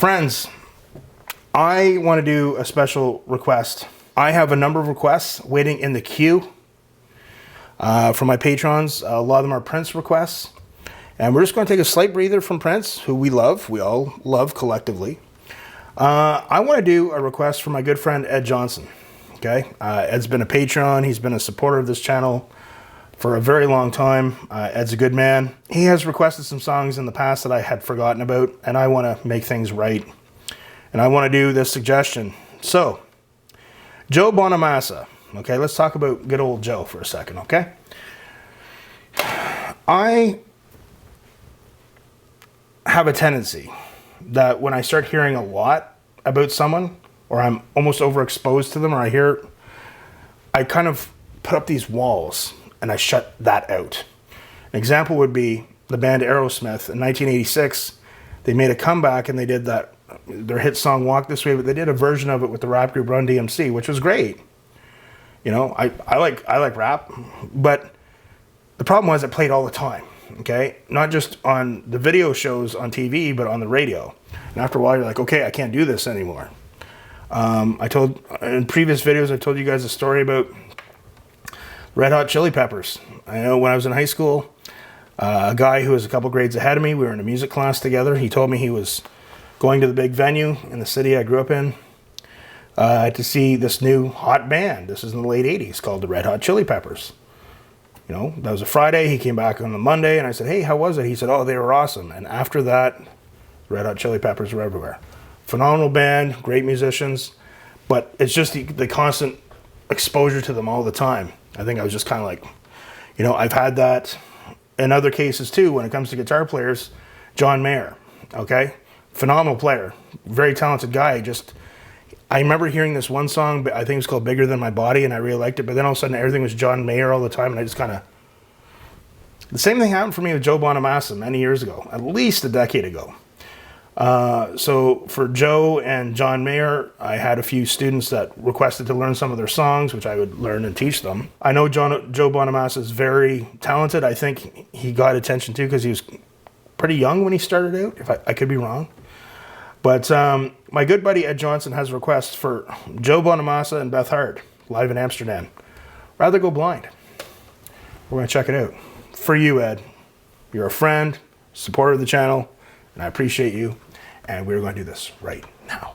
Friends, I want to do a special request. I have a number of requests waiting in the queue from my patrons. A lot of them are Prince requests. And we're just going to take a slight breather from Prince, who we love. We all love collectively. I want to do a request for my good friend Ed Johnson. Okay, Ed's been a patron. He's been a supporter of this channel for a very long time. Ed's a good man. He has requested some songs in the past that I had forgotten about, and I want to make things right. And I want to do this suggestion. So, Joe Bonamassa. Okay, let's talk about good old Joe for a second, okay? I have a tendency that when I start hearing a lot about someone, or I'm almost overexposed to them, or I kind of put up these walls and I shut that out. An example would be the band Aerosmith in 1986. They made a comeback and they did their hit song Walk This Way, but they did a version of it with the rap group Run DMC, which was great. You know, I like rap, but the problem was it played all the time. Okay, not just on the video shows on TV, but on the radio. And after a while, you're like, okay, I can't do this anymore. I told in previous videos, I told you guys a story about Red Hot Chili Peppers. I know when I was in high school, a guy who was a couple grades ahead of me, we were in a music class together. He told me he was going to the big venue in the city I grew up in to see this new hot band. This is in the late 80s, called the Red Hot Chili Peppers. You know, that was a Friday. He came back on the Monday, and I said, hey, how was it? He said, oh, they were awesome. And after that, Red Hot Chili Peppers were everywhere. Phenomenal band, great musicians, but it's just the constant exposure to them all the time. I think I was just kind of like, you know, I've had that in other cases too when it comes to guitar players. John Mayer, okay? Phenomenal player, very talented guy. I remember hearing this one song, I think it was called Bigger Than My Body, and I really liked it, but then all of a sudden everything was John Mayer all the time, and I just kind of... The same thing happened for me with Joe Bonamassa many years ago, at least a decade ago. So for Joe and John Mayer, I had a few students that requested to learn some of their songs, which I would learn and teach them. I know Joe Bonamassa is very talented. I think he got attention too because he was pretty young when he started out, if I could be wrong. But my good buddy Ed Johnson has a request for Joe Bonamassa and Beth Hart, live in Amsterdam. Rather Go Blind. We're going to check it out. For you, Ed. You're a friend, supporter of the channel, and I appreciate you. And we're going to do this right now.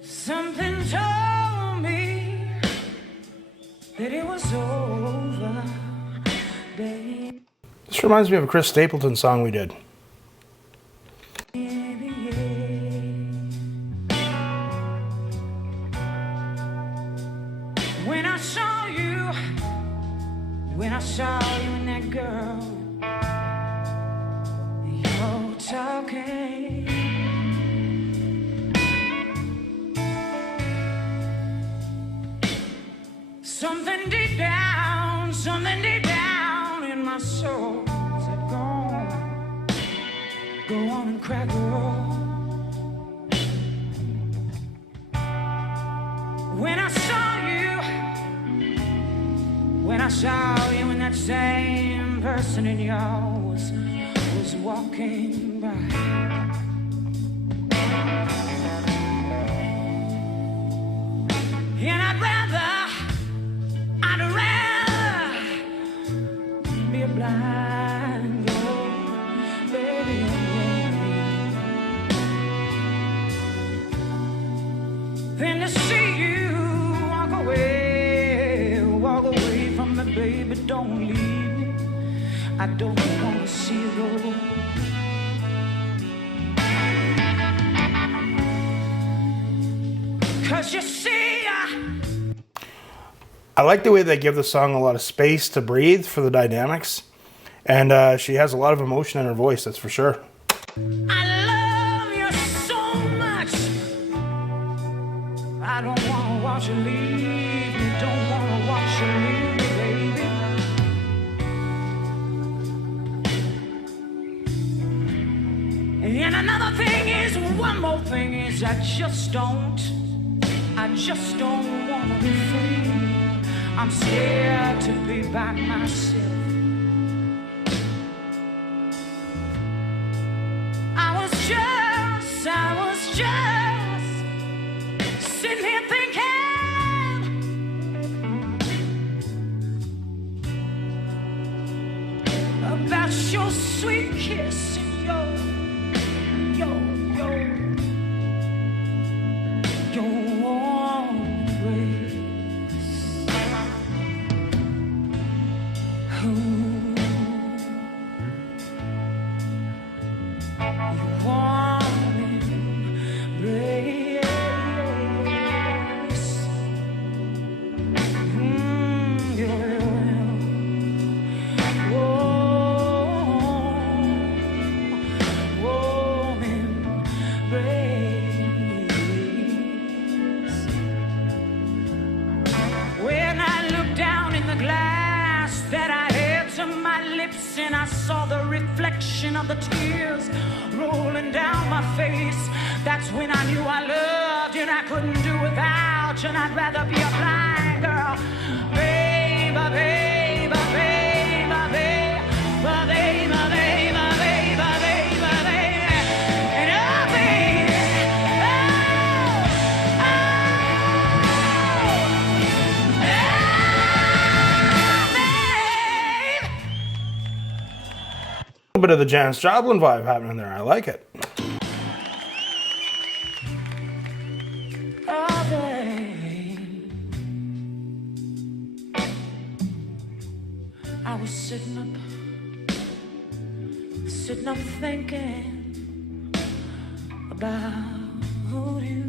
Something told me that it was over, baby. This reminds me of a Chris Stapleton song we did. When I saw you and that girl, you're talking. Something deep down in my soul said, go on and cry, girl. When I saw you and that same person in yours was walking by. And I'd rather be a blind girl, baby, than to see you walk away from me, baby. Don't leave me. I don't want to see you go. 'Cause you see, I like the way they give the song a lot of space to breathe for the dynamics. And she has a lot of emotion in her voice, that's for sure. I love you so much. I don't wanna watch you leave me. Don't wanna watch you leave me, baby. And another thing is, one more thing is, I just don't wanna be free. I'm scared to be by myself. I was just sitting here thinking about your sweet kiss and your warm embrace. Your warm embrace. Warm embrace. When I looked down in the glass that I held to my lips, and I saw the reflection of the tears rolling down my face, that's when I knew I loved you and I couldn't do without you, and I'd rather be a blind girl. Baby, baby, baby, baby, baby, baby, baby, baby, baby. And oh, baby, A little bit of the Janis Joplin vibe happening there. I like it. oh, babe. I was sitting up thinking about you.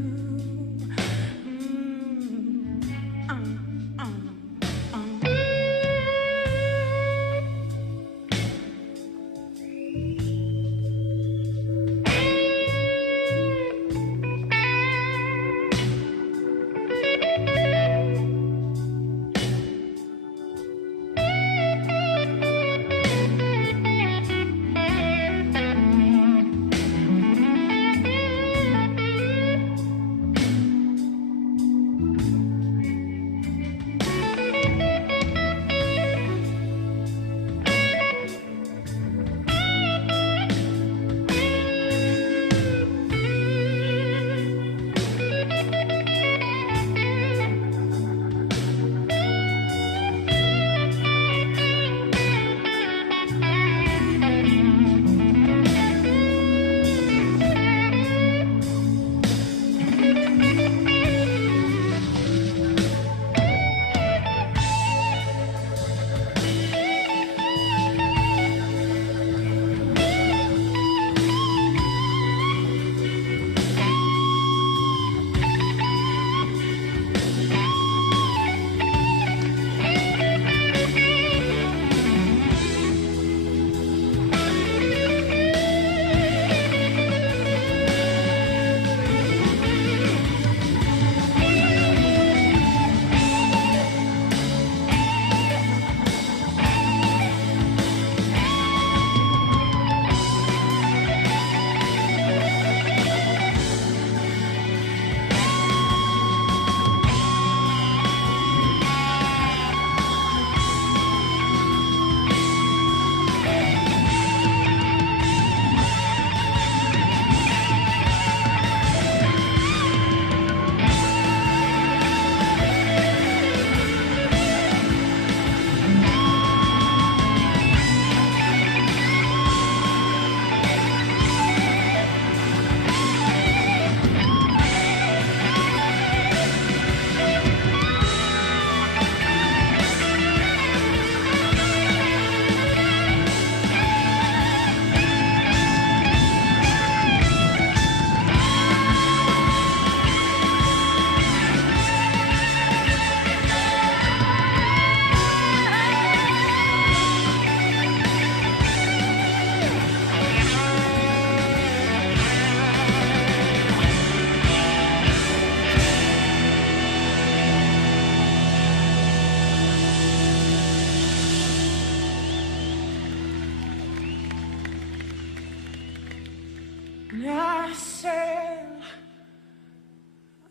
myself,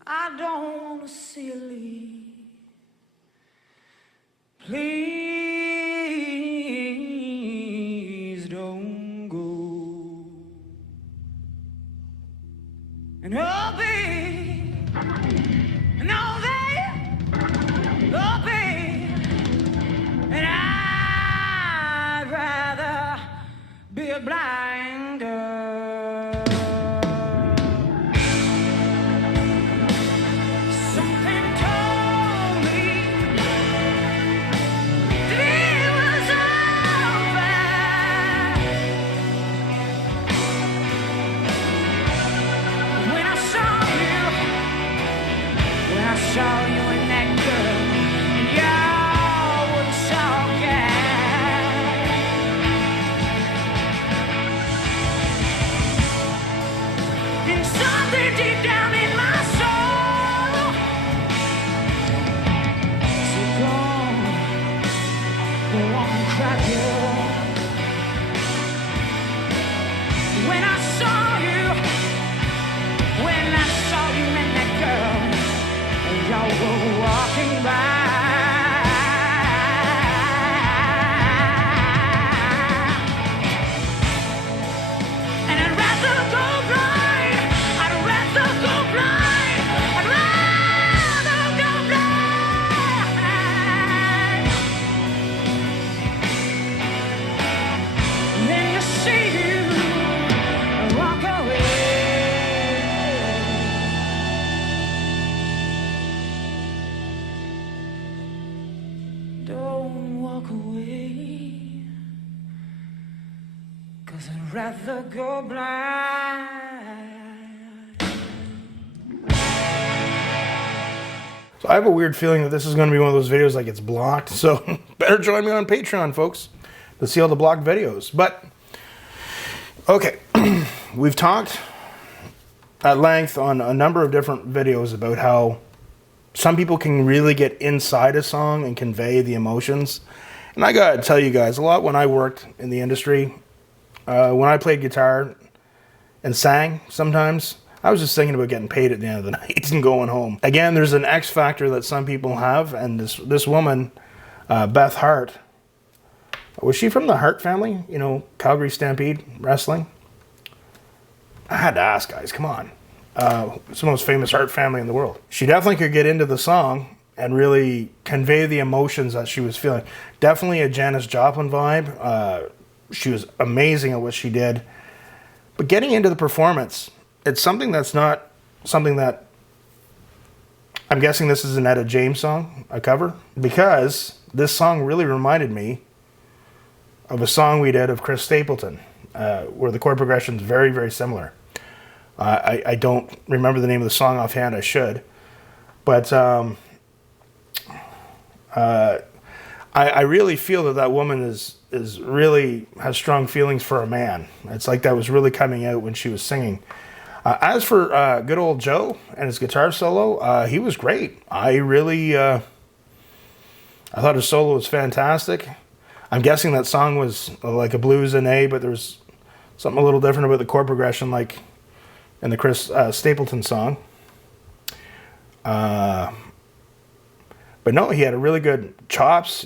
I don't want to see you leave. Please don't go. And oh, babe, and oh, babe, oh, babe, and I'd rather be a blind girl. Something told me that it was over when I saw you, when I saw you and that girl, and y'all were talking. And something deep down in my soul said, go on, cry, girl. When I saw you and that girl, and y'all were walking by. And I'd rather go blind. I'd rather go blind. I'd rather go blind than to see you walk away. Don't walk away, 'cause I'd rather go blind. So I have a weird feeling that this is going to be one of those videos that gets blocked. So better join me on Patreon, folks, to see all the blocked videos. But, okay, we've talked at length on a number of different videos about how some people can really get inside a song and convey the emotions. And I gotta tell you guys, a lot when I worked in the industry, when I played guitar and sang sometimes, I was just thinking about getting paid at the end of the night and going home. Again, there's an X factor that some people have, and this woman, Beth Hart, was she from the Hart family? You know, Calgary Stampede Wrestling? I had to ask, guys, come on. It's the most famous Hart family in the world. She definitely could get into the song and really convey the emotions that she was feeling. Definitely a Janis Joplin vibe. She was amazing at what she did. But getting into the performance, it's something that's not something that... I'm guessing this is an Etta James song, a cover, because this song really reminded me of a song we did of Chris Stapleton, where the chord progression is very, very similar. I don't remember the name of the song offhand. I should. But I really feel that woman is really has strong feelings for a man. It's like that was really coming out when she was singing. As for good old Joe and his guitar solo, he was great. I thought his solo was fantastic. I'm guessing that song was like a blues in A, but there was something a little different about the chord progression, like in the Chris Stapleton song. But no, he had a really good chops.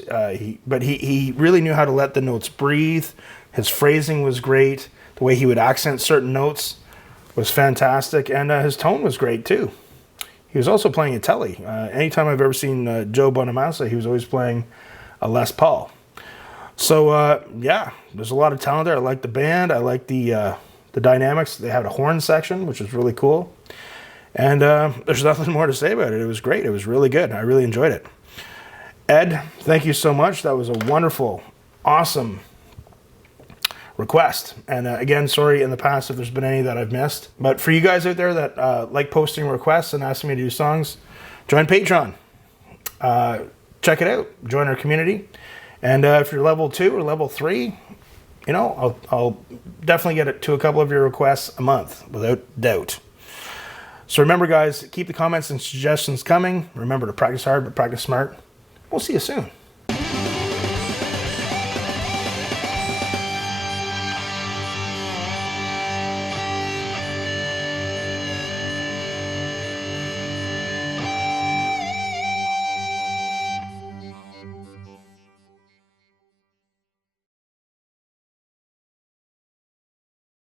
But he really knew how to let the notes breathe. His phrasing was great. The way he would accent certain notes was fantastic, and his tone was great too. He was also playing a telly. Anytime I've ever seen Joe Bonamassa, he was always playing a Les Paul. So yeah, there's a lot of talent there. I like the band. I like the dynamics. They had a horn section, which was really cool. And there's nothing more to say about it. It was great. It was really good. I really enjoyed it. Ed, thank you so much. That was a wonderful, awesome request. And again, sorry in the past if there's been any that I've missed. But for you guys out there that like posting requests and asking me to do songs, join Patreon. Check it out. Join our community. And if you're level 2 or level 3, you know, I'll definitely get it to a couple of your requests a month, without doubt. So remember, guys, keep the comments and suggestions coming. Remember to practice hard, but practice smart. We'll see you soon.